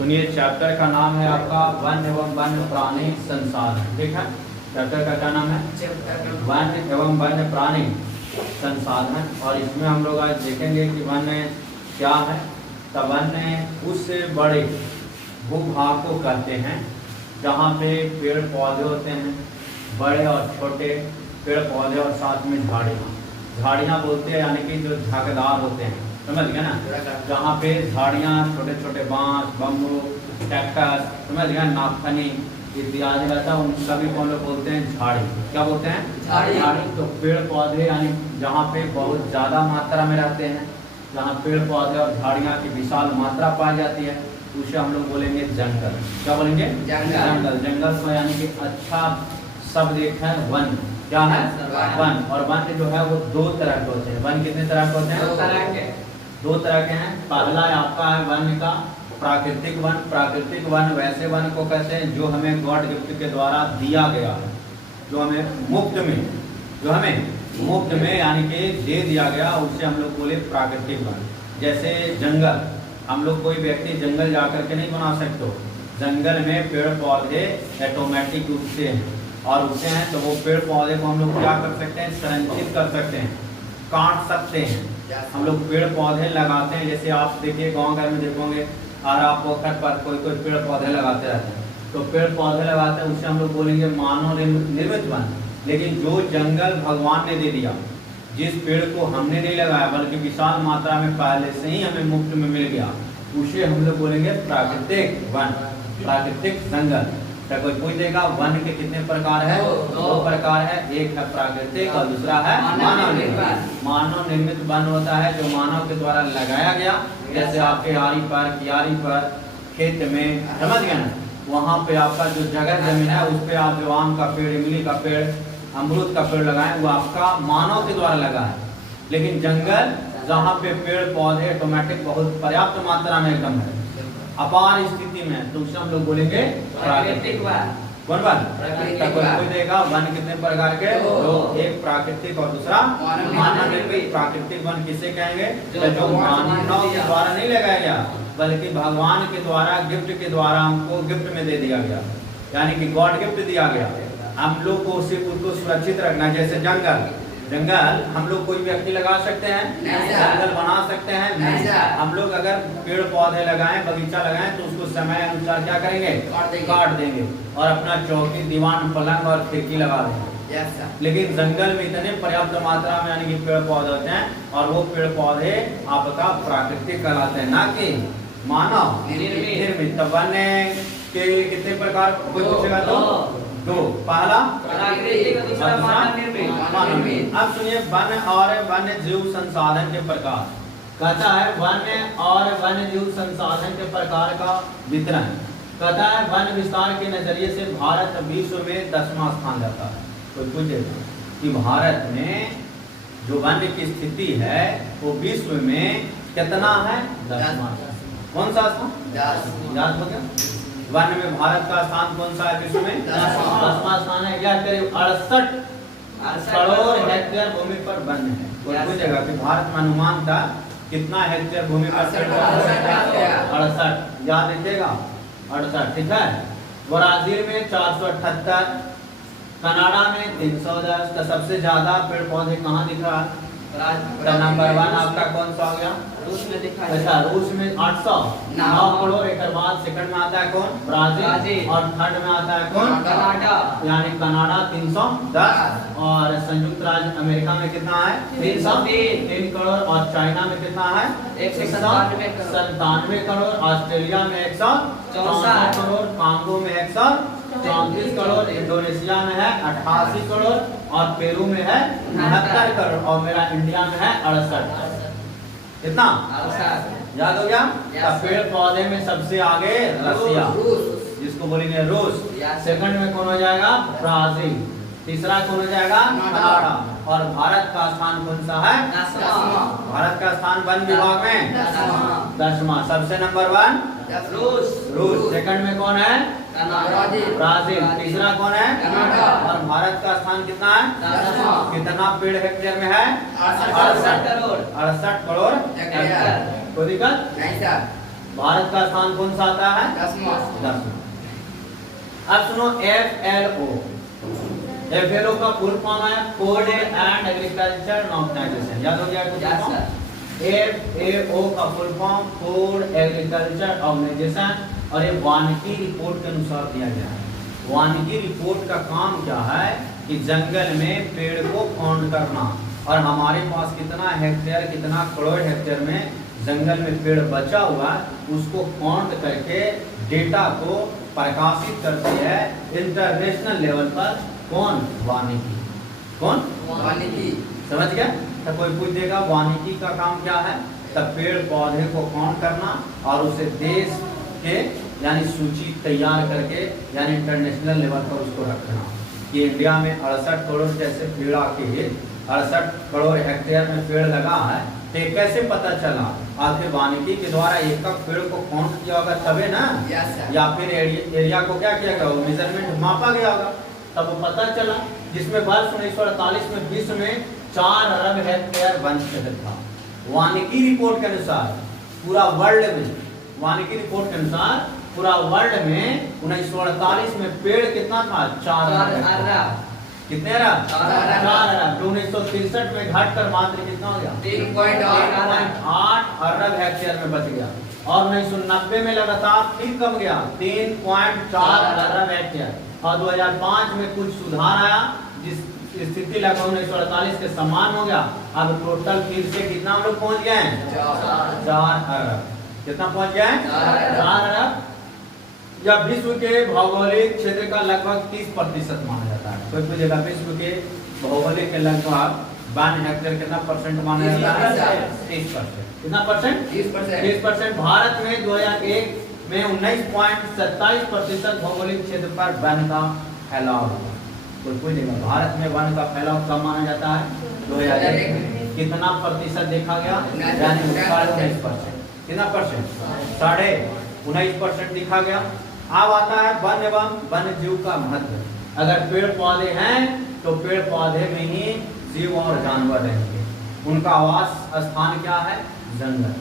सुनिए, चैप्टर का नाम है आपका वन एवं वन्य प्राणी संसाधन। ठीक है, चैप्टर का क्या नाम है? वन एवं वन्य प्राणी संसाधन। और इसमें हम लोग आज देखेंगे कि वन्य क्या है। तो वन्य उस बड़े भूभाग को कहते हैं जहाँ पे पेड़ पौधे होते हैं, बड़े और छोटे पेड़ पौधे, और साथ में झाड़ियाँ बोलते हैं, यानी कि जो झागदार होते हैं, समझ गए ना। जहाँ पे झाड़ियाँ, छोटे छोटे बांस, बम्बू, कैक्टस, समझ गए, नाखनी इत्यादि रहता है, उन सभी को हम लोग बोलते हैं झाड़ी। क्या बोलते हैं? झाड़ी। तो पेड़ पौधे यानी जहाँ पे बहुत ज़्यादा मात्रा में रहते हैं, जहाँ पेड़ पौधे और झाड़ियाँ की विशाल मात्रा पाई जाती है, उसे हम लोग बोलेंगे जंगल। क्या बोलेंगे? जंगल। जंगल को यानी कि अच्छा शब्द एक है वन। क्या है? वन। और वन जो है वो दो तरह के होते हैं। वन कितने तरह के होते हैं? दो तरह के हैं। पहला आपका है वन का प्राकृतिक वन। प्राकृतिक वन वैसे वन को कहते हैं जो हमें गॉड गिफ्ट के द्वारा दिया गया है, जो हमें मुफ्त में यानी कि दे दिया गया, उससे हम लोग बोले प्राकृतिक वन। जैसे जंगल, हम लोग कोई व्यक्ति जंगल जाकर के नहीं बना सकते। जंगल में पेड़ पौधे ऑटोमेटिक रूप से हैं और उगते हैं, तो वो पेड़ पौधे को हम लोग क्या कर सकते हैं? संरक्षित कर सकते हैं, काट सकते हैं। हम लोग पेड़ पौधे लगाते हैं, जैसे आप देखिए गांव घर में देखोगे, और आप पोखर पर कोई पेड़ पौधे लगाते रहते हैं, तो पेड़ पौधे लगाते हैं, उससे हम लोग बोलेंगे मानव निर्मित वन। लेकिन जो जंगल भगवान ने दे दिया, जिस पेड़ को हमने नहीं लगाया बल्कि विशाल मात्रा में पहले से ही हमें मुफ्त में मिल गया, उसे हम लोग बोलेंगे प्राकृतिक वन, प्राकृतिक जंगल। क्या कोई पूछ देगा वन के कितने प्रकार है? दो प्रकार है, एक है प्राकृतिक और दूसरा है मानव निर्मित। मानव निर्मित वन होता है जो मानव के द्वारा लगाया गया, जैसे आपके आरी पर, कियारी पर, खेत में, समझ गए ना, वहाँ पे आपका जो जगह जमीन है उस पे आप जो आम का पेड़, इमली का पेड़, अमरूद का पेड़ लगाएं, वो आपका मानव के द्वारा लगा है। लेकिन जंगल जहाँ पे पेड़ पौधे ऑटोमेटिक बहुत पर्याप्त मात्रा में एकदम है, अपार स्थिति में, तो उसे हम लोग बोलेंगे प्राकृतिक वन। कौन वन? कोई देगा वन कितने प्रकार के? दो, एक प्राकृतिक और दूसरा मानव निर्मित। प्राकृतिक वन किसे कहेंगे? जो मानव के द्वारा नहीं लगाया गया बल्कि भगवान के द्वारा, गिफ्ट के द्वारा हमको गिफ्ट में दे दिया गया, यानी कि गॉड गिफ्ट दिया गया। हम लोग को उसको सुरक्षित रखना। जैसे जंगल हम लोग कोई व्यक्ति लगा सकते हैं? जंगल बना सकते हैं? नहीं। हम लोग अगर पेड़ पौधे लगाएं, बगीचा लगाएं, तो उसको समय अनुसार क्या करेंगे? काट देंगे और अपना चौकी, दीवान, पलंग और खिड़की लगा देंगे। लेकिन जंगल में इतने पर्याप्त मात्रा में यानी कि पेड़ पौधे होते हैं, और वो पेड़ पौधे आपका प्राकृतिक कहलाते हैं, ना कि मानव निर्मित। वन्य के कितने प्रकार? कोई पूछेगा तो दो, पहला प्राकृतिक, दूसरा मानव निर्मित। अब सुनिए वन और वन्य जीव संसाधन के प्रकार। कहता है वन्य और वन्य जीव संसाधन के प्रकार का वितरण। कहता है वन विस्तार के नजरिए से भारत विश्व में 10वां स्थान रहता है। कोई पूछेगा कि भारत में जो वन्य की स्थिति है वो विश्व में कितना है? 10वां। कौन सा स्थान? 10। याद हो गया? वन में भारत का स्थान कौन सा है विश्व में? 10वां स्थान है। यह करीब 68 करोड़ हेक्टेयर भूमि पर वन है। कोई पूछेगा कि भारत में अनुमान था कितना हेक्टेयर भूमि पर? 68। याद रखिएगा 68। ठीक है। ब्राजील में 478, कनाडा में 310। तो सबसे ज्यादा पेड़ पौधे कहाँ दिख रहा है? नंबर 1 आपका कौन सा हो गया? रूस में दिखा है। अच्छा, रूस में 809 करोड़। एक बाद सेकंड में आता है कौन? ब्राजील। और थर्ड में आता है कौन? कनाडा, यानी कनाडा 310। और संयुक्त राज्य अमेरिका में कितना है? 303 करोड़। और चाइना में कितना है? 197 करोड़। ऑस्ट्रेलिया में 164 करोड़। कांगो में 134 करोड़। इंडोनेशिया में है 88 करोड़। और पेरू में है 69 करोड़। और मेरा इंडिया में है 68। कितना? याद हो गया? पेड़ पौधे में सबसे आगे रसिया, जिसको बोलेंगे रूस। सेकंड में कौन हो जाएगा? ब्राजील। तीसरा कौन हो जाएगा? कनाडा। और भारत का स्थान कौन सा है? 10वां। भारत का स्थान वन विभाग में 10वां। सबसे नंबर 1 रूस। सेकंड में कौन है? ब्राजील। तीसरा कौन है? कनाडा। और भारत का स्थान कितना है? 10वां। कितना पेड़ हेक्टेयर में है? 68 करोड़। 68 करोड़ हेक्टेयर। कोई दिक्कत? नहीं सर। भारत का स्थान कौन सा आता है? 10वां। अब सुनो FLO। FLO का फुल फॉर्म है फूड एंड एग्रीकल्चर ऑर्गेनाइजेशन। याद हो गया कुछ? FAO का full form food agriculture organisation, और ये वानिकी रिपोर्ट के अनुसार दिया गया है। वानिकी रिपोर्ट का काम क्या है कि जंगल में पेड़ को काउंट करना, और हमारे पास कितना हेक्टेयर, कितना करोड़ हेक्टेयर में जंगल में पेड़ बचा हुआ है उसको काउंट करके डेटा को प्रकाशित करती है इंटरनेशनल लेवल पर। कौन? वानिकी। कौन? वानिकी। समझ गया? तो कोई पूछ देगा वानिकी का काम क्या है, तब पेड़ पौधे को काउंट करना और उसे देश के यानी सूची तैयार करके यानी इंटरनेशनल लेवल पर उसको रखना कि इंडिया में 68 करोड़ जैसे पेड़ आके 68 करोड़ हेक्टेयर में पेड़ लगा है, तो कैसे पता चला? आखिर वानिकी के द्वारा एक पेड़ को काउंट किया होगा तबे ना, या फिर एरिया को क्या किया गया होगा, मेजरमेंट मापा गया होगा, तब वो पता चला। जिसमें वर्ष 1948 में विश्व में 4 अरब हेक्टेयर वन क्षेत्र था। वानिकी रिपोर्ट के अनुसार पूरा वर्ल्ड में, वानिकी रिपोर्ट के अनुसार पूरा वर्ल्ड में 1948 में पेड़ कितना था? 4 अरब। कितने अरब? 4 अरब। 1963 में घटकर मात्र कितना हो गया? 3.8 अरब हेक्टेयर में बच गया, और 1990 में लगातार फिर कम गया 3.4 अरब हेक्टेयर, और 2005 में कुछ सुधार आया जिस स्थिति लगभग 1948 के समान हो गया। अब टोटल फिर से कितना हम लोग पहुंच गए हैं? 4 अरब। कितना पहुंच गए? 4 अरब। या विश्व के भौगोलिक क्षेत्र का लगभग 30% माना जाता है। कोई पूछेगा विश्व के भौगोलिक के लगभग 52 हेक्टेयर कितना परसेंट माना जाता है? 30%। कितना परसेंट? 30%। भारत में 2001 में 19.27% भौगोलिक क्षेत्र पर वन का फैलाव हुआ। कोई पूछेगा भारत में वन का फैलाव कब माना जाता है? 2001 में। कितना प्रतिशत देखा गया? यानी 19%। कितना परसेंट? 19.5% दिखा गया। अब आता है वन एवं वन्य जीव का महत्व। अगर पेड़ पौधे हैं तो पेड़ पौधे में ही जीव और जानवर रहेंगे। उनका आवास स्थान क्या है? जंगल।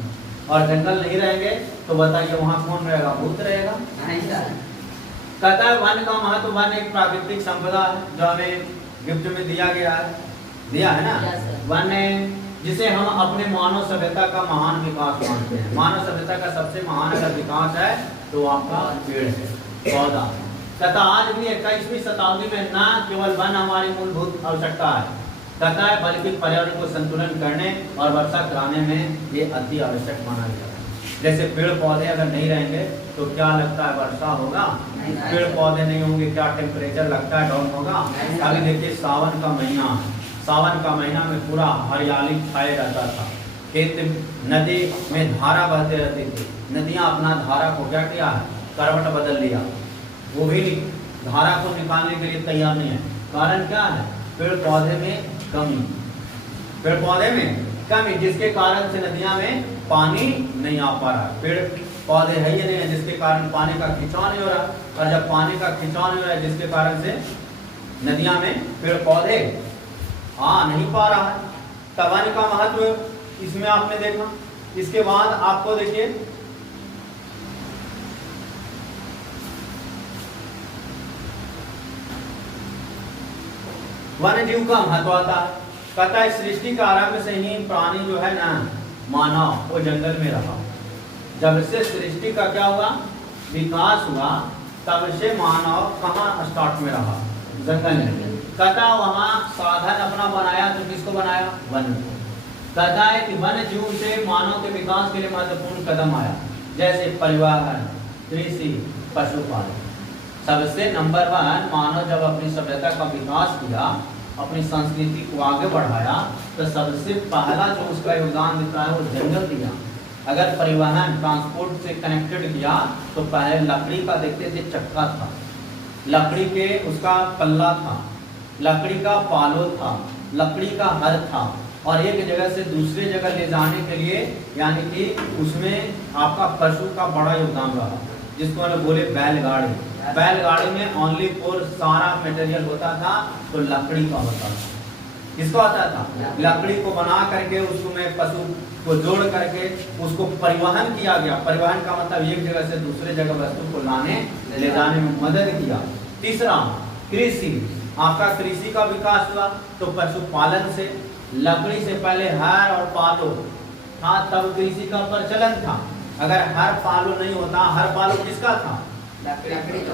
और जंगल नहीं रहेंगे तो बताइए वहाँ कौन रहेगा? भूत रहेगा। कहता है वन का महत्व, वन एक प्राकृतिक संपदा है जो हमें गिफ्ट में दिया गया है, दिया है ना। वन जिसे हम अपने मानव सभ्यता का महान विकास मानते हैं। मानव सभ्यता का सबसे महान अगर विकास है तो आपका पेड़ है, पौधा। कहता आज भी 21वीं शताब्दी में न केवल वन हमारी मूलभूत आवश्यकता है, कहता है बल्कि पर्यावरण को संतुलन करने और वर्षा कराने में ये अति आवश्यक माना गया है। जैसे पेड़ पौधे अगर नहीं रहेंगे तो क्या लगता है वर्षा होगा? पेड़ पौधे नहीं होंगे क्या टेम्परेचर लगता है डाउन होगा? अभी देखिए सावन का महीना, सावन का महीना में पूरा हरियाली छाए रहता था, खेत नदी में धारा बहते रहती थी। नदियाँ अपना धारा को क्या किया है? करवट बदल लिया। वो भी धारा को निकालने के लिए तैयार नहीं है। कारण क्या है? पेड़ पौधे में कमी, पेड़ पौधे में कमी, जिसके कारण से नदियाँ में पानी नहीं आ पा रहा। पेड़ पौधे है ही नहीं है जिसके कारण पानी का खिंचाव नहीं हो रहा, और जब पानी का खिंचाव नहीं हो रहा है जिसके कारण से नदियाँ में पेड़ पौधे आ नहीं पा रहा है। वन का महत्व इसमें आपने देखा। इसके बाद आपको देखिए वन्य जीव का महत्व आता है। कहता है सृष्टि का आरंभ से ही प्राणी जो है ना, मानव वो जंगल में रहा। जब से सृष्टि का क्या हुआ? विकास हुआ, तब से मानव कहाँ स्टार्ट में रहा? जंगल में। कहता वहाँ साधन अपना बनाया, तो किसको बनाया? वन को। कहता है कि वन जीव से मानव के विकास के लिए महत्वपूर्ण कदम आया, जैसे परिवहन, कृषि, पशुपालन। सबसे नंबर 1 मानव जब अपनी सभ्यता का विकास किया, अपनी संस्कृति को आगे बढ़ाया, तो सबसे पहला जो उसका योगदान देता है वो जंगल दिया। अगर परिवहन ट्रांसपोर्ट से कनेक्टेड किया तो पहले लकड़ी का देखते थे चक्का था, लकड़ी के उसका पल्ला था, लकड़ी का पालो था, लकड़ी का हल था, और एक जगह से दूसरे जगह ले जाने के लिए यानी कि उसमें आपका पशु का बड़ा योगदान रहा, जिसको हम बोले बैलगाड़ी। बैलगाड़ी में ओनली फॉर सारा मटेरियल होता था तो लकड़ी का होता था। किसको आता था? लकड़ी को बना करके उसमें पशु को जोड़ करके उसको परिवहन किया गया। परिवहन का मतलब एक जगह से दूसरे जगह वस्तु को लाने ले जाने में मदद किया। तीसरा कृषि, आपका कृषि का विकास हुआ तो पशुपालन से, लकड़ी से पहले हर और पालो था तब कृषि का प्रचलन था। अगर हर पालो नहीं होता, हर पालो किसका था?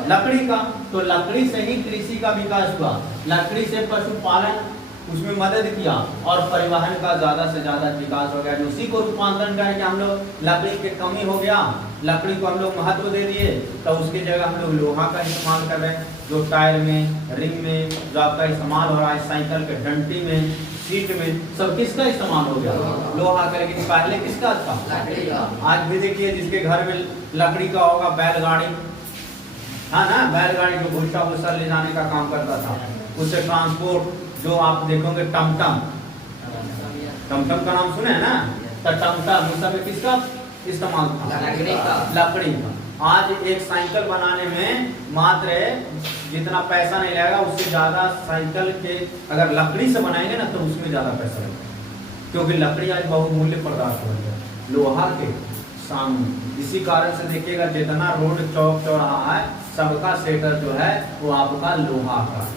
लकड़ी का। तो लकड़ी से ही कृषि का विकास हुआ, लकड़ी से पशुपालन उसमें मदद किया और परिवहन का ज्यादा से ज्यादा विकास हो गया। उसी को रूपांतरण करके हम लोग लकड़ी की कमी हो गया, लकड़ी को हम लोग महत्व दे दिए, तो उसकी जगह हम लोग लोहा का इस्तेमाल कर रहे हैं। जो टायर में, रिंग में जो आपका इस्तेमाल हो रहा है, साइकिल के डंटी में, सीट में, सब किसका इस्तेमाल हो गया? लोहा का। लेकिन पहले किसका था? लकड़ी का। आज भी देखिए जिसके घर में लकड़ी का होगा, बैलगाड़ी, हाँ ना, बैलगाड़ी जो भूसा भूसा ले जाने का काम करता था, उससे ट्रांसपोर्ट जो आप देखोगे टमटम, टमटम का नाम सुने हैं ना, तो टमटम उस समय किसका इस्तेमाल था? लकड़ी का। आज एक साइकिल बनाने में मात्र जितना पैसा नहीं लगेगा उससे ज्यादा साइकिल के अगर लकड़ी से बनाएंगे ना तो उसमें ज्यादा पैसा लगेगा, क्योंकि लकड़ी आज बहुमूल्य पदार्थ हो गया लोहा के सामने। इसी कारण से देखिएगा जितना रोड चौक चौराहा है सबका सेटर जो है वो आपका लोहा का,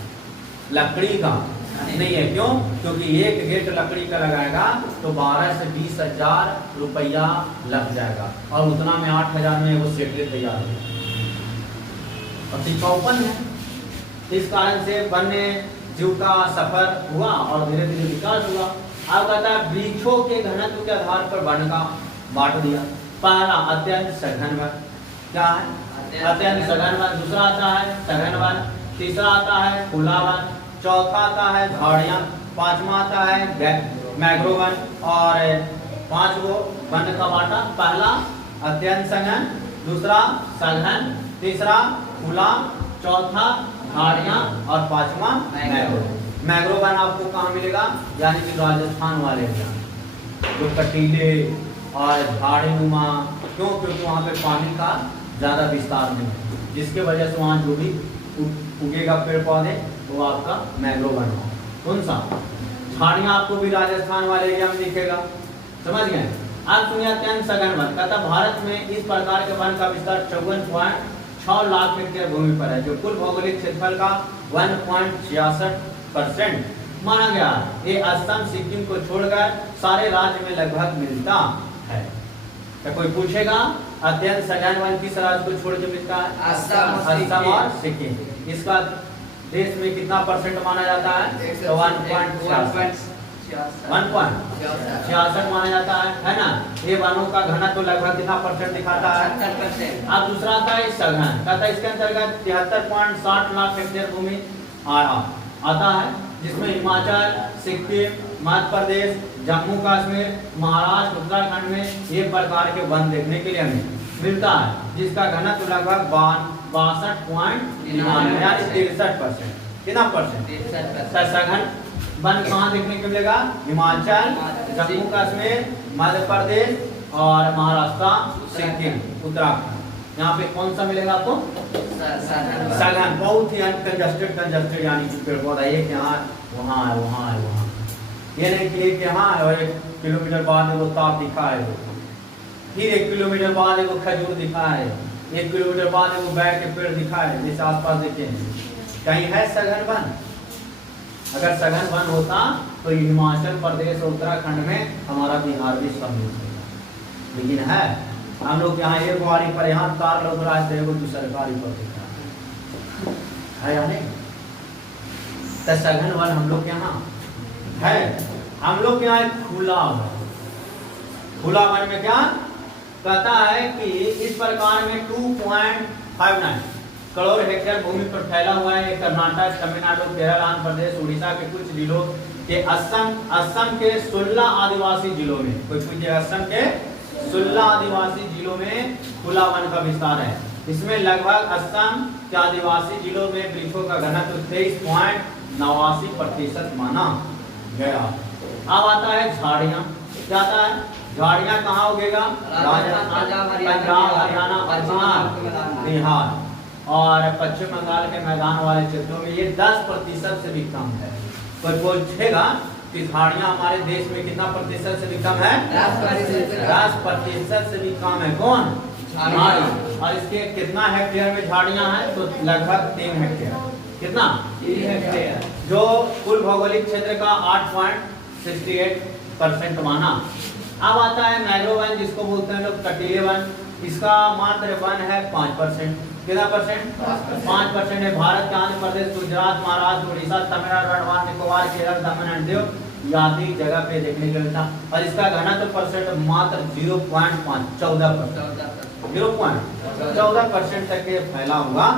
लकड़ी का नहीं है। क्यों? क्योंकि एक गेट लकड़ी का लगाएगा तो 12 से 20 हजार रुपया लग जाएगा और उतना में 8 हजार में वो सेट तैयार हो और टिकाऊपन है। इस कारण से वन्य जीव का सफर हुआ और धीरे धीरे विकास हुआ। अब कहता है वृक्षों के घनत्व के आधार पर वन का बांट दिया। पहला अत्यंत सघन वन, क्या है? अत्यंत सघन वन। दूसरा आता है सघन वन, तीसरा आता है खुला वन, चौथा आता है झाड़ियां, पांचवा आता है मैंग्रोव वन और 5 गो वन का बांटा। पहला अत्यंत सघन, दूसरा सघन, तीसरा खुला, चौथा झाड़ियां और 5वां मैंग्रोव। मैंग्रोव वन आपको कहाँ मिलेगा? यानी कि राजस्थान वाले जो कटीले और झाड़ीनुमा, क्यों? क्योंकि वहाँ पे पानी का ज्यादा विस्तार नहीं है, जिसके वजह से वहाँ जो भी उगेगा पेड़ पौधे वो आपका मैंग्रोव वन हो। कौन सा? झाड़ियां आपको भी राजस्थान वाले एरिया में दिखेगा, समझ गए? आज सुनिए अत्यंत सघन वन। कहता भारत में इस प्रकार के वन का विस्तार 54.6 लाख हेक्टेयर भूमि पर है, जो कुल भौगोलिक क्षेत्रफल का 1.66% माना गया। ये असम सिक्किम को छोड़कर सारे राज्य में लगभग मिलता है। तो कोई पूछेगा अत्यंत सघन वन किस राज्य को छोड़ के मिलता है? असम और सिक्किम। इसका देश में कितना % माना जाता है? तो 1.66 माना जाता है ना। ये वनों का घनत्व तो लगभग कितना % दिखाता है? 70%। अब दूसरा आता है सघन, कहता है इसके अंतर्गत 73.60 लाख हेक्टेयर भूमि आता है, जिसमें हिमाचल, सिक्किम, मध्य प्रदेश, जम्मू कश्मीर, महाराष्ट्र, उत्तराखंड में ये प्रकार के वन देखने के लिए हमें मिलता है, जिसका घनत्व लगभग 62.93 यानी 63%। कितना %? सघन वन कहाँ देखने को मिलेगा? हिमाचल, जम्मू कश्मीर, मध्य प्रदेश और महाराष्ट्र, सिक्किम, उत्तराखंड। यहाँ पे कौन सा मिलेगा आपको? सघन। बहुत ही कंजस्टेड यानी कि पेड़ पौधा एक यहाँ वहाँ है, वहाँ है, वहाँ। ये नहीं कि एक यहाँ है और 1 किलोमीटर बाद वो ताप दिखा है, फिर 1 किलोमीटर बाद वो खजूर दिखा है, 1 किलोमीटर बाद वो बैर के पेड़ दिखा है। जैसे आसपास देखें कहीं है सघन वन? अगर सघन वन होता तो हिमाचल प्रदेश और उत्तराखंड में हमारा बिहार भी शामिल होगा, लेकिन है हम लोग यहाँ एक बारी पर यहाँ कार लोग रास्ते को सरकारी पर दिखा है या नहीं? तो सघन वन हम लोग यहाँ है। हम लोग यहाँ खुला वन, खुला वन में क्या कहता है कि इस प्रकार में 2.59 करोड़ हेक्टेयर भूमि पर फैला हुआ है। कर्नाटक, तमिलनाडु, केरल, आंध्र प्रदेश, उड़ीसा के कुछ जिलों के असम के 16 आदिवासी जिलों में, कोई पूछे असम के 16 आदिवासी जिलों में खुला वन का विस्तार है। इसमें लगभग असम के आदिवासी जिलों में वृक्षों का घनत्व 23.89% माना गया। अब आता है झाड़ियां। क्या आता है? झाड़ियां कहाँ उगेगा? राजस्थान, पंजाब, हरियाणा, असम, बिहार और पश्चिम बंगाल के मैदान वाले क्षेत्रों में। ये 10% से भी कम है। कोई पूछेगा कि झाड़ियां हमारे देश में कितना प्रतिशत से भी कम है? 10% से भी कम है। कौन? झाड़ी। और इसके कितना हेक्टेयर में झाड़ियां हैं? तो लगभग 3 हेक्टेयर। कितना? 3 हेक्टेयर, जो कुल भौगोलिक क्षेत्र का 8.68% माना। अब आता है मैंग्रोव वन, जिसको बोलते हैं लोग कटीले वन। इसका मात्र वन है 5%। कितना परसेंट? 5% है। भारत के आंध्र प्रदेश, गुजरात, महाराष्ट्र, उड़ीसा, तमिलनाडु, अंडमान निकोबार, केरल, दमन एंड दीव आदि जगह पे देखने को मिलता। और इसका घनत्व परसेंट मात्र 0.5 14%, 0.14% तक के फैला हुआ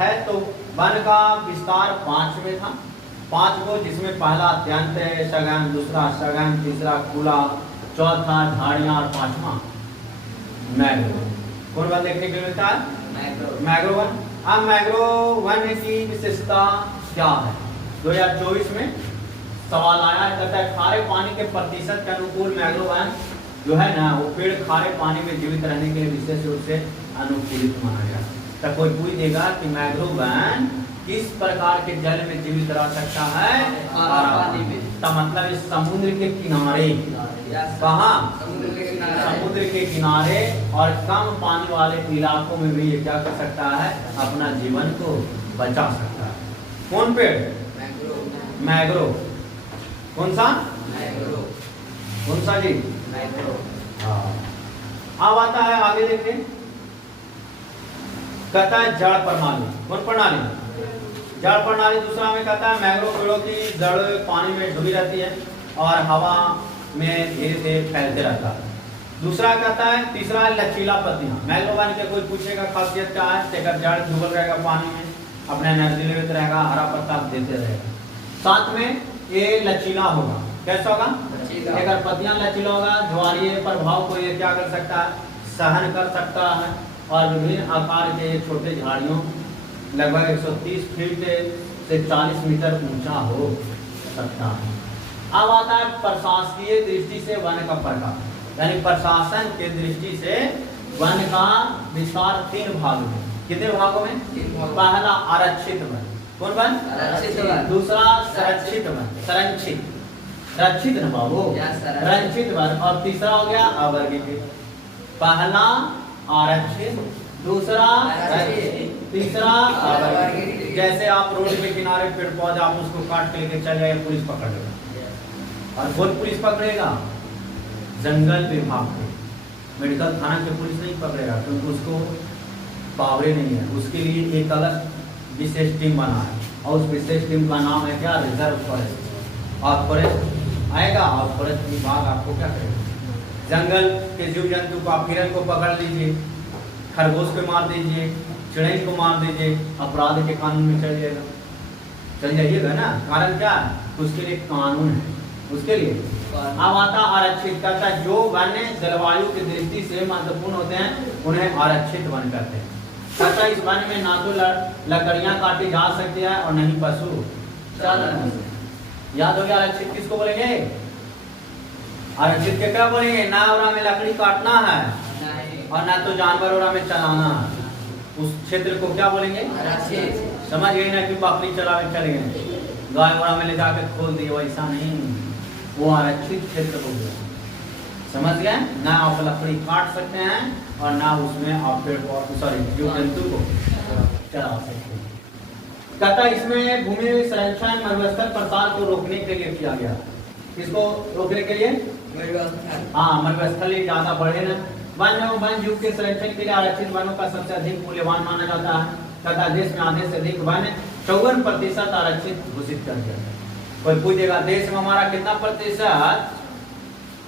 है। तो वन का विस्तार 5 में था, 5 को, जिसमें पहला अत्यंत सघन, दूसरा सघन, तीसरा खुला, चौथा झाड़ियां और 5वां मैंग्रोव। कौन वन देखने को मिलता है? Mangrove one. अब मैंग्रोव वन की विशेषता क्या है? 2024 में सवाल आया है, कहता है खारे पानी के प्रतिशत के अनुकूल मैंग्रोव वन जो है ना, वो पेड़ खारे पानी में जीवित रहने के लिए विशेष रूप से अनुकूलित माना गया। तो कोई पूछेगा कि मैंग्रोव वन किस प्रकार के जल में जीवित रह सकता है? खारा पानी में। तो मतलब इस समुद्र के किनारे, कहाँ? समुद्र के किनारे और कम पानी वाले इलाकों में भी ये क्या कर सकता है? अपना जीवन को बचा सकता है। कौन पेड़? मैंग्रोव। कौन सा? मैंग्रोव। कौन सा जी? मैंग्रोव। हाँ। अब आता है आगे देखिए, कहता है जड़ प्रणाली। कौन प्रणाली? जड़ प्रणाली। दूसरा में कहता है मैंग्रोव पेड़ों की जड़ पानी में डूबी रहती है और हवा में धीरे धीरे फैलते रहता है। दूसरा कहता है, तीसरा है लचीला पत्तियां। मैंग्रोव वन के कोई पूछेगा खासियत क्या है? तेकर जड़ डूबल रहेगा पानी में, अपने एनर्जी लेते रहेगा, हरा पत्ता देते रहेगा। साथ में ये लचीला होगा। कैसा होगा? तेकर पत्तियां लचीला होगा। ज्वारीय प्रभाव को ये क्या कर सकता है? सहन कर सकता है। और विभिन्न आकार के छोटे झाड़ियों लगभग 130 फीट से 40 मीटर ऊंचा हो सकता है। अब आता है प्रशासकीय दृष्टि से वन का प्रकार, यानी प्रशासन के दृष्टि से वन का विस्तार 3 भागों में। कितने भागों में? पहला आरक्षित वन। कौन वन? आरक्षित वन। दूसरा संरक्षित वन, संरक्षित, रक्षित न बाबू, रक्षित वन। और तीसरा हो गया अवर्गीकृत। पहला आरक्षित, दूसरा तीसरा अवर्गीकृत। जैसे आप रोड के किनारे पेड़ पौधे, आप उसको काट के लेके चल जाए, पुलिस पकड़ लेगा। और कौन पुलिस पकड़ेगा? जंगल विभाग को। मेडिकल थाना के पुलिस नहीं पकड़ेगा, क्योंकि उसको पावरे नहीं है। उसके लिए एक अलग विशेष टीम बना है, और उस विशेष टीम का नाम है क्या? Reserve forest. और फॉरेस्ट आएगा, और फॉरेस्ट विभाग आपको क्या करेगा? जंगल के जीव जंतु को, आप हिरन को पकड़ लीजिए, खरगोश को मार दीजिए, चिड़ै को मार दीजिए, अपराध के कानून में चल जाइएगा ना। कारण क्या है? उसके लिए कानून है, उसके लिए। अब आता आरक्षित, कहता है जो वन जलवायु की दृष्टि से महत्वपूर्ण होते हैं उन्हें आरक्षित वन कहते हैं। कहता है इस वन में ना तो लकड़ियां काटी जा सकती है और नहीं पशु चल। याद हो गया? आरक्षित किसको बोलेंगे? आरक्षित के क्या बोलेंगे? ना ओरा में लकड़ी काटना है और ना तो जानवर ओरा में चलाना है। उस क्षेत्र को क्या बोलेंगे? आरक्षित। समझ गए ना? कि बकरी चलावे चले गए, गाय ओरा में ले जाकर खोल दिए, वैसा नहीं, वो आरक्षित क्षेत्र हो गया। समझ गए? ना आप लकड़ी काट सकते हैं और ना उसमें आप पेड़ जीव जंतु को चला सकते हैं। कहता इसमें भूमि संरक्षण मरुस्थल प्रसार को रोकने के लिए किया गया। किसको रोकने के लिए? हाँ, मरुस्थल ज्यादा बढ़े ना। वन जीव के संरक्षण के लिए आरक्षित वनों का सबसे अधिक मूल्यवान माना जाता है। तथा देश में आधे से अधिक वन 54% आरक्षित घोषित कर दिया। कोई पूछेगा देश में हमारा कितना प्रतिशत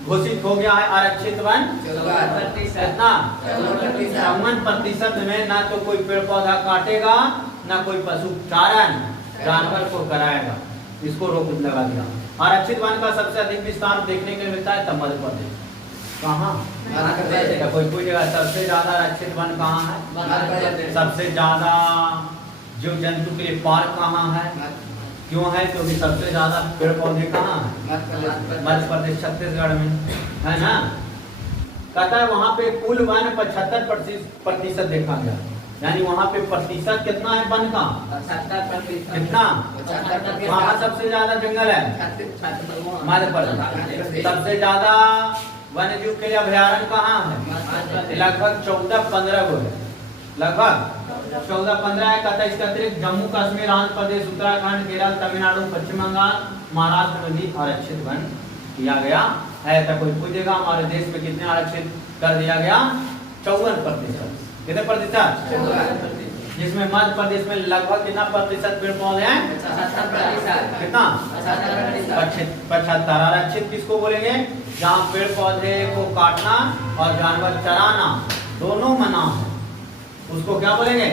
घोषित हो गया है आरक्षित वन? 54% में ना तो कोई पेड़ पौधा काटेगा, ना कोई पशु चारण जानवर को कराएगा। इसको रोक लगा दिया। आरक्षित वन का सबसे अधिक विस्तार देखने को मिलता है मध्य प्रदेश। कहाँ? कोई पूछेगा सबसे ज्यादा आरक्षित वन कहाँ है? सबसे ज्यादा जीव जंतु के लिए पार्क कहाँ है? क्यों है? क्योंकि सबसे ज्यादा पेड़ पौधे कहाँ है? मध्य प्रदेश, छत्तीसगढ़ में है ना। कहता है वहां पे कुल वन 75% देखा गया। यानी वहाँ पे प्रतिशत कितना है वन का? 75%। कितना? 75%। वहाँ सबसे ज्यादा जंगल है मध्य प्रदेश। सबसे ज्यादा वन्य जीव के लिए अभ्यारण्य कहाँ है? लगभग 14-15 गो है, लगभग 14-15 है। कहता है इसके अतिरिक्त जम्मू कश्मीर, आंध्र प्रदेश, उत्तराखंड, केरल, तमिलनाडु, पश्चिम बंगाल, महाराष्ट्र में भी आरक्षित वन किया गया है। तो कोई पूछेगा हमारे देश में कितने आरक्षित कर दिया गया? 54%। कितने प्रतिशत? जिसमें मध्य प्रदेश में लगभग कितना प्रतिशत पेड़ पौधे हैं? 75%। कितना? 75। आरक्षित किसको बोलेंगे? जहाँ पेड़ पौधे को काटना और जानवर चराना दोनों मना है, उसको क्या बोलेंगे?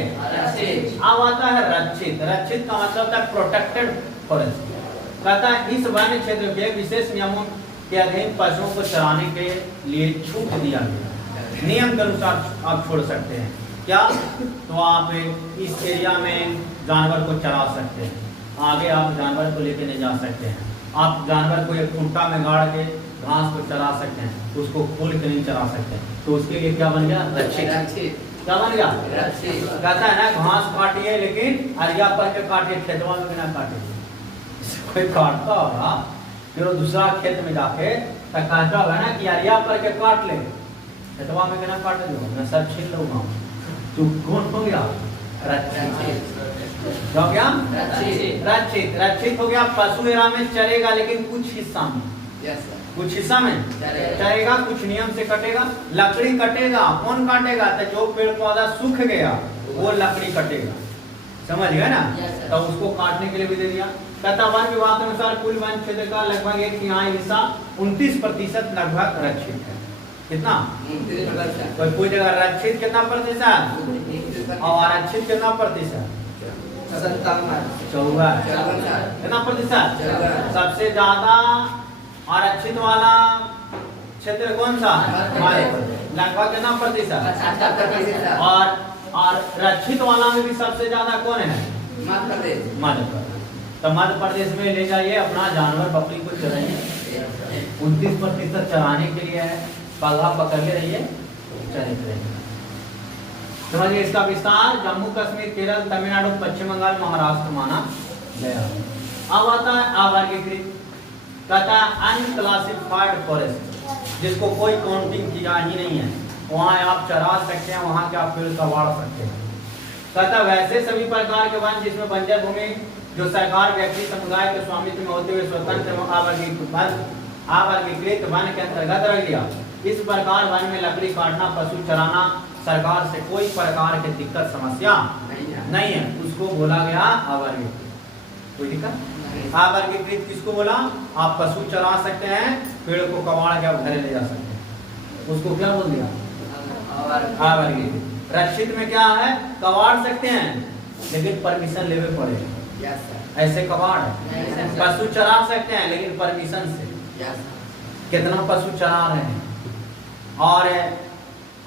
अब आता है रक्षित। रक्षित का मतलब होता है प्रोटेक्टेड फॉरेस्ट। कहता है इस वन्य क्षेत्र के विशेष नियमों के अधीन पशुओं को चराने के लिए छूट दिया गया। नियम के अनुसार आप छोड़ सकते हैं। क्या? तो आप इस एरिया में जानवर को चरा सकते हैं, आगे आप जानवर को लेके नहीं जा सकते हैं। आप जानवर को एक खूंटा में गाड़ के घास को चरा सकते हैं, उसको खोल के नहीं चरा सकते हैं। तो उसके लिए क्या बन गया? रक्षित। क्या बन गया? रक्षित। कहता है ना घास काटिए लेकिन अरिया पर के काटिए, खेतवा में बिना काटिए। कोई काटता होगा फिर वो दूसरा खेत में जाके कहता होगा ना कि अरिया पर के काट ले, खेतवा में बिना काट दो, मैं सब छीन लूंगा। तो कौन हो गया? रक्षित। क्या हो गया? रक्षित। रक्षित हो गया। पशु एरा में चरेगा लेकिन कुछ हिस्सा में, कुछ हिस्सा में चरेगा, कुछ नियम से कटेगा। लकड़ी कटेगा, कौन काटेगा? तो जो पेड़ पौधा सूख गया वो लकड़ी कटेगा, समझ गए ना? तो उसको काटने के लिए भी दे दिया। कहता वन विभाग के अनुसार कुल वन क्षेत्र का लगभग 1/3 हिस्सा 29% लगभग रक्षित है। कितना? कोई जगह रक्षित कितना प्रतिशत और आरक्षित कितना प्रतिशत? 54। कितना प्रतिशत? सबसे ज्यादा आरक्षित वाला क्षेत्र कौन सा? लगभग कितना प्रतिशत? और रक्षित वाला में भी सबसे ज्यादा कौन है? मध्य प्रदेश। तो मध्य प्रदेश में ले जाइए अपना जानवर, बकरी को चराइए। 29% चराने के लिए है, पल्ला पकड़ के रहिए, चरित रहिए। समझिए इसका विस्तार जम्मू कश्मीर, केरल, तमिलनाडु, पश्चिम बंगाल, महाराष्ट्र माना गया। अब आता है अवर्गीकृत। कहता है अनक्लासिफाइड फॉरेस्ट, जिसको कोई काउंटिंग किया ही नहीं है, वहाँ आप चरा सकते हैं, वहाँ के आप पेड़ कबाड़ सकते हैं। कहता वैसे सभी प्रकार के वन जिसमें बंजर भूमि जो सरकार, व्यक्ति, समुदाय के स्वामित्व में होते हुए स्वतंत्र अवर्गीकृत वन के अंतर्गत रख दिया। इस प्रकार वन में लकड़ी काटना, पशु चराना सरकार से कोई प्रकार की दिक्कत समस्या नहीं है, उसको बोला गया अवर्गीकृत। कोई दिक्कत? अवर्गीकृत किसको बोला? आप पशु चरा सकते हैं, पेड़ को कबाड़ के आप घरे ले जा सकते हैं, उसको क्या बोल दिया? अवर्गीकृत। रक्षित में क्या है? कबाड़ सकते हैं लेकिन परमिशन लेवे पड़ेगा। ऐसे कबाड़ है। पशु चरा सकते हैं लेकिन परमिशन से। कितना पशु चरा रहे हैं। और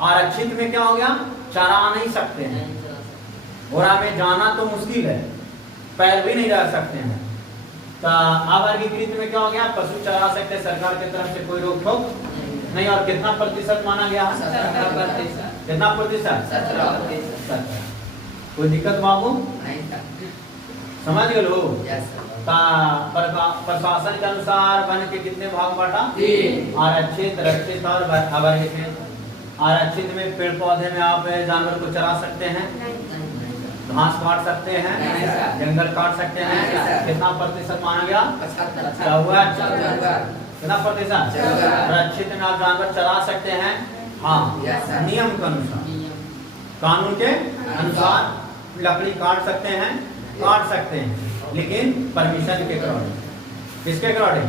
आरक्षित में क्या हो गया? चरा नहीं सकते हैं, घोड़ा में जाना तो मुश्किल है, पैर भी नहीं रह सकते हैं। तो अवर्गीकृत में क्या हो गया? पशु चरा सकते हैं, सरकार की तरफ से कोई रोक टोक नहीं। और कितना प्रतिशत माना गया? 17%। कितना प्रतिशत? 17%। कोई दिक्कत बाबू? समझ गए लोग? प्रशासन के अनुसार वन के कितने भाग बांटा? 3। आरक्षित, रक्षित और अवर्गीकृत। आरक्षित में पेड़ पौधे में आप जानवर को चरा सकते हैं, घास काट सकते हैं, जंगल काट सकते हैं। कितना प्रतिशत माना गया? 54। कितना प्रतिशत? रक्षित में आप जानवर चरा सकते हैं, हाँ, नियम के अनुसार, कानून के अनुसार लकड़ी काट सकते हैं, लेकिन परमिशन के अकॉर्डिंग। किसके अकॉर्डिंग?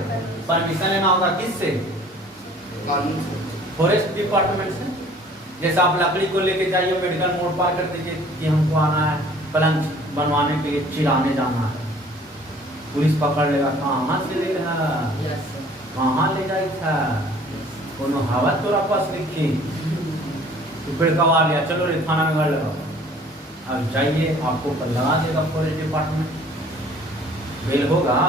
परमिशन लेना होगा किससे? फॉरेस्ट डिपार्टमेंट से। जैसे आप लकड़ी को लेके जाइए, मेडिकल मोड़ पार कर दीजिए कि हमको आना है पलंग बनवाने के लिए, चिराने जाना है, पुलिस पकड़ लेगा, कहाँ से ले रहा, कहाँ ले जाए था, कोनो हवा तोरा पास लिखी, तो पेड़ कवा लिया, चलो रे थाना में गड़ लगाओ। अब जाइए, आपको लगा देगा फॉरेस्ट डिपार्टमेंट, बिल होगा,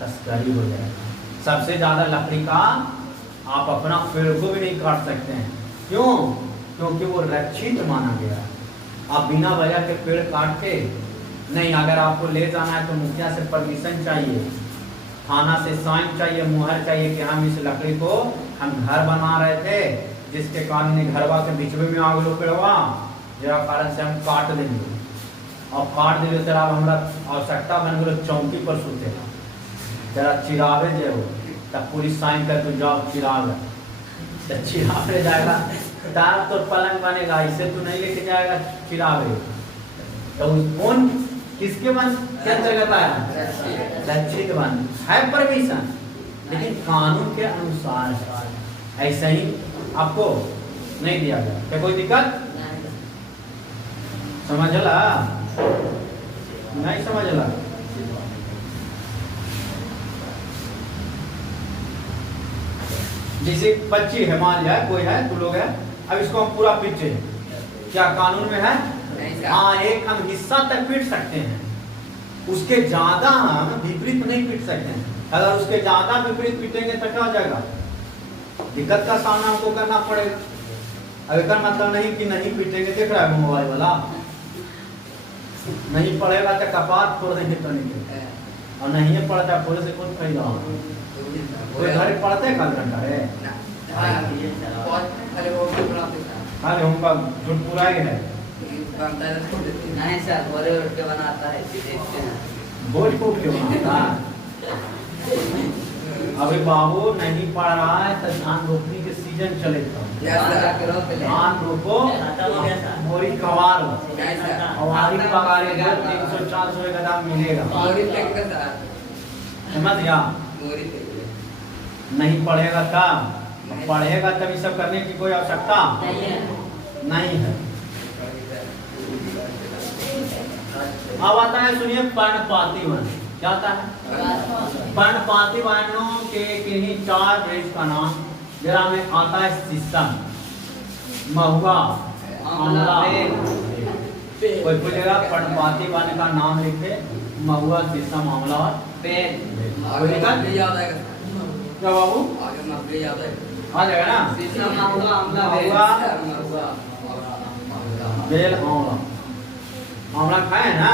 तस्करी हो जाएगा। सबसे ज्यादा लकड़ी का आप अपना पेड़ को भी नहीं काट सकते हैं। क्यों? क्योंकि वो रक्षित माना गया। आप बिना वजह के पेड़ काट के नहीं, अगर आपको ले जाना है तो मुखिया से परमिशन चाहिए, थाना से साइन चाहिए, मुहर चाहिए कि हम इस लकड़ी को हम घर बना रहे थे, जिसके कारण घरवा के बीचवे में आग लो पेड़वा, जरा कारण से हम काट देंगे और काट देंगे तेरा हमारा आवश्यकता बन गए चौकी पर सोते जरा चिरावे जे हो तब पुलिस साइन कर तू जाओ चिरावे, तो चिरावे जाएगा तार तो पलंग बनेगा, इसे तो नहीं लेके जाएगा चिरावे। तो कौन किसके वन के अंतर्गत आया? लक्षित वन है परमिशन, लेकिन कानून के अनुसार है। ऐसा ही आपको नहीं दिया गया, क्या कोई दिक्कत समझला? नहीं समझला? जैसे बच्ची है, मान लिया कोई है, तू लोग है, अब इसको हम पूरा पीटे, क्या कानून में है? हाँ, एक हम हिस्सा तक पीट सकते हैं, उसके ज्यादा हम विपरीत नहीं पीट सकते हैं। अगर उसके ज्यादा विपरीत पीटेंगे तो क्या हो जाएगा? दिक्कत का सामना हमको करना पड़ेगा। अब इसका मतलब नहीं कि नहीं पीटेंगे, देख रहा है मोबाइल वाला, नहीं पढ़ेगा तो कपार फोड़ देंगे तो नहीं, और नहीं पढ़ता फोड़े से कौन फायदा होगा? कोई घर पढ़ते कल घंटा है, अरे उनका झूठ पूरा ही है। नहीं सर, बोले उठ के बनाता है, देखते हैं बोल फूट के बनाता है। अभी बाबू नहीं पढ़ रहा है तो धान रोपने के सीजन चलेगा, धान रोपो मोरी कवार हमारी पगारेगा 300-400 का दाम मिलेगा, समझ गया? नहीं पढ़ेगा तब, पढ़ेगा तब ये सब करने की कोई आवश्यकता नहीं है। अब आता है, सुनिए, पर्णपाती वन। क्या आता है? पर्णपाती वनों के किन्हीं 4 वृक्ष का नाम, जरा में आता है शीशम, महुआ, आंवला। कोई पूछेगा पर्णपाती वन का नाम लिखे, महुआ, शीशम, आंवला और पेड़। क्या बाबू आ जाएगा ना? बेल, आंवला। आंवला खाए ना?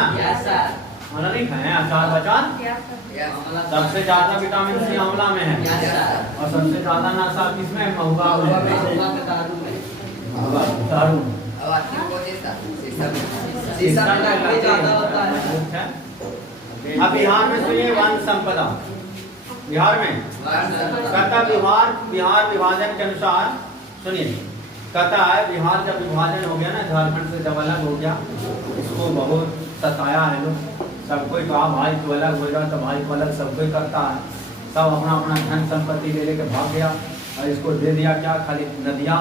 आंवला नहीं खाए हैं? अचार बचार? सबसे ज्यादा विटामिन सी आंवला में है, और सबसे ज्यादा नशा किसमें है? महुआ में, दारू। अब बिहार में सुनिए, वन संपदा बिहार में कहता, बिहार विभाजन के अनुसार सुनिए, कहता है बिहार जब विभाजन हो गया ना, झारखंड से जब अलग हो गया, इसको बहुत सताया है लोग, सबको कहा भाई को अलग हो जाए, तो भाई को अलग सबको करता है, सब अपना अपना धन संपत्ति ले लेके भाग गया, और इसको दे दिया क्या? खाली नदियाँ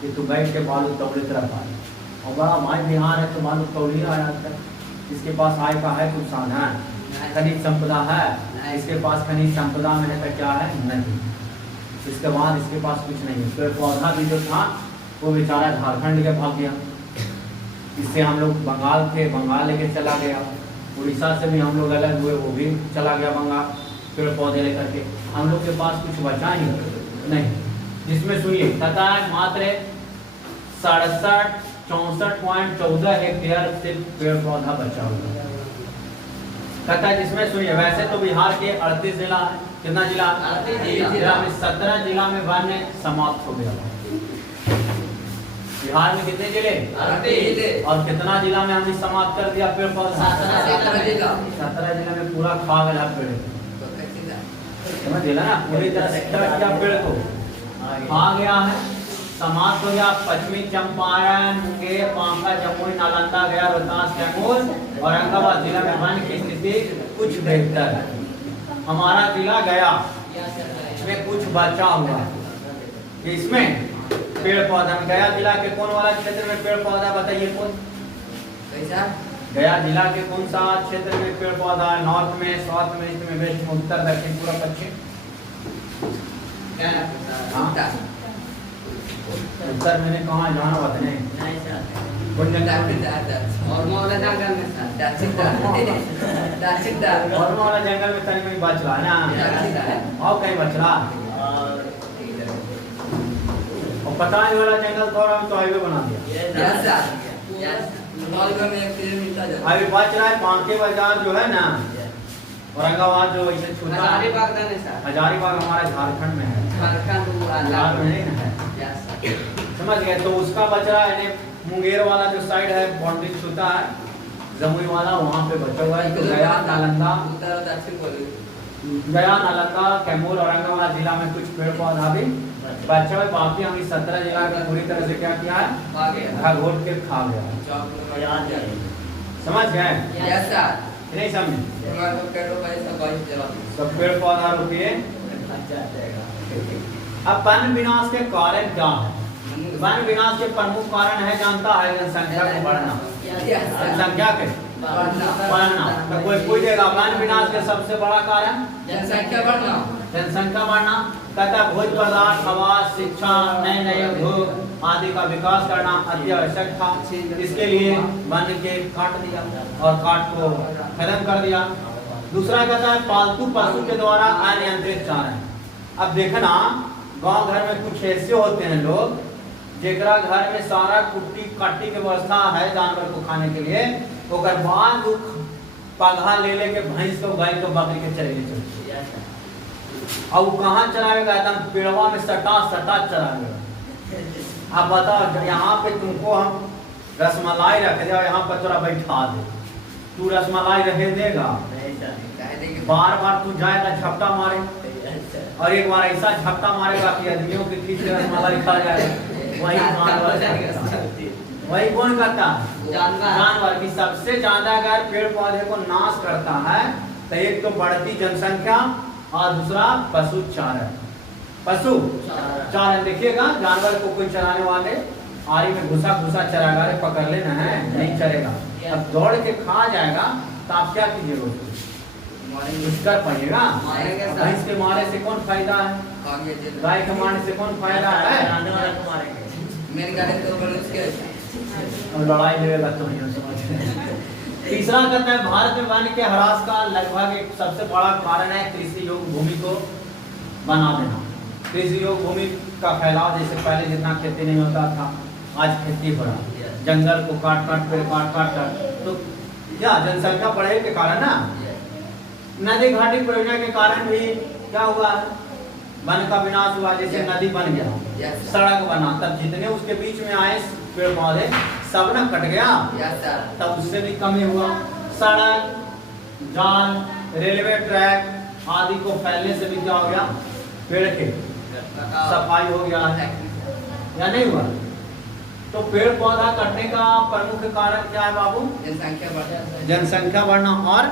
कि तू बैठ के बालू तौले तरफ आए, और बड़ा भाई बिहार है तो बालू तौल ही आया तक, इसके पास आय का है कुछ साधन, खनिज संपदा है, इसके पास खनिज संपदा में है तो क्या है? नहीं। इसके बाद इसके पास कुछ नहीं, पेड़ पौधा भी जो था वो बेचारा झारखंड के भाग गया, इससे हम लोग बंगाल थे, बंगाल लेके चला गया, उड़ीसा से भी हम लोग अलग हुए, वो भी चला गया बंगाल, पेड़ पौधे लेकर के, हम लोग के पास कुछ बचा ही नहीं। जिसमें सुनिए, कहता है मात्र 64.14 हेक्टेयर से पेड़ पौधा बचा हुआ, कहता है जिसमें सुनिए, वैसे तो बिहार के 38 जिला है, कितना जिला? 17 जिला में वन्य समाप्त हो गया। बिहार में कितने जिले? 38। और कितना जिला में हमने समाप्त कर दिया पेड़ पौधा? 17 जिला में पूरा खा गया पेड़, समझ गया ना? पूरी तरह से क्या पेड़ को खा गया है, समाप्त हो गया। पश्चिमी चंपारण, मुंगेर, बांका, जमुई, नालंदा, गया, रोहतास, कैमूर, औरंगाबाद जिला में वन की स्थिति कुछ बेहतर है। हमारा जिला गया में कुछ बचा हुआ है, इसमें पेड़ पौधा। गया जिला के कौन वाला क्षेत्र में पेड़ पौधा बताइए? कौन? गया जिला के कौन सा क्षेत्र में पेड़ पौधा है? नॉर्थ में, साउथ में, ईस्ट में, वेस्ट में, उत्तर, दक्षिण, पूर्व, पश्चिम? उत्तर मैंने कहा जाना बात नहीं, कौन जंगल में तनी में बच रहा है ना, और कहीं बच रहा, और पता नहीं वाला जंगल तो हम तो हाईवे बना दिया। साल भर में 1 किलोमीटर जाता अभी बच रहा है पांके बाजार जो है ना, औरंगाबाद जो इसे छूता है। हजारीबाग दाने सर। हजारीबाग हमारे झारखंड में है, झारखंड वो बिहार में नहीं ना है। Yes sir. समझ गए? तो उसका बच रहा है ने मुंगेर वाला जो साइड है बाउंड्री छूता है, जमुई वाला वहाँ पे बचा हुआ है। तो गया, नालंदा, उत्तर और दक्षिण बोलिए। गया, नालंदा, कैमूर, औरंगाबाद जिला में कुछ पेड़ पौधा भी बचा हुआ है। बाकी हम इस 17 जिला का पूरी तरह से क्या किया है, आ गया। घोट के खा गया। याद है। समझ गए? Yes sir. नहीं समझे? हमारे को पेड़ों पर ऐसा बारिश चला। सब पेड़ पौधा रोपिए। अब वन विनाश के कारण क्या है? वन विनाश के प्रमुख कारण है, जानता है, जनसंख्या को बढ़ना। जनसंख्या के बढ़ना। तो कोई देगा वन विनाश के सबसे बड़ा कारण जनसंख्या बढ़ना। जनसंख्या बढ़ना। तथा भोज्य पदार्थ, आवास, शिक्षा, नए नए उद्योग आदि का विकास करना अति आवश्यक था। इसके लिए वन के काट दिया और काट को खत्म कर दिया। दूसरा कहता है पालतू पशु के द्वारा अनियंत्रित चारण। अब देखना गांव घर में कुछ ऐसे होते हैं लोग जेकरा घर में सारा कुट्टी काटी की व्यवस्था है जानवर को खाने के लिए, ओकर बाद पगहा ले लेके भैंस को, गाय को, बकरी के चरेंगे चलते। अब वो कहाँ चराएगा? एकदम पेड़वा में सटा सटा चराएगा। अब बताओ, यहाँ पे तुमको हम रसमलाई रख दे, यहाँ पर थोड़ा बैठा दे, तू रसमलाई रखे देगा? बार बार तू जाएगा झपटा मारे, और एक बार ऐसा झपटा मारेगा कि आदमियों के खींच के रसमलाई खा जाएगा। वही वही कौन करता है? जानवर की सबसे ज्यादा अगर पेड़ पौधे को नाश करता है तो एक तो बढ़ती जनसंख्या और दूसरा पशु चारण। पशु चारण देखिएगा, जानवर को कोई चराने वाले आरी में घुसा घुसा चरागा, रे पकड़ लेना है, नहीं चलेगा। अब दौड़ के खा जाएगा तो आप क्या कीजिएगा? उसको कर पाइएगा? भैंस के मारे से कौन फायदा है? गाय के मारने से कौन फायदा है? मेरे गाड़ी तो बड़े उसके और लड़ाई लेगा तो नहीं समझ। तीसरा कहता है भारत में वन के ह्रास का लगभग एक सबसे बड़ा कारण है कृषि योग्य भूमि को बना देना। कृषि योग्य भूमि का फैलाव, जैसे पहले जितना खेती नहीं होता था आज खेती हो रहा, जंगल को काट काट पेड़ काट काट कर, तो क्या जनसंख्या बढ़े के कारण ना, नदी घाटी परियोजना के कारण भी क्या हुआ, वन का विनाश हुआ। जैसे नदी बन गया, सड़क बना, तब जितने उसके बीच में आए पेड़ पौधे सब न कट गया, तब उससे भी कमी हुआ। सड़क, जाल, रेलवे ट्रैक आदि को फैलने से भी क्या हो गया, पेड़ के सफाई हो गया है या नहीं हुआ? तो पेड़ पौधा कटने का प्रमुख कारण क्या है बाबू? जनसंख्या बढ़ना। जनसंख्या बढ़ना और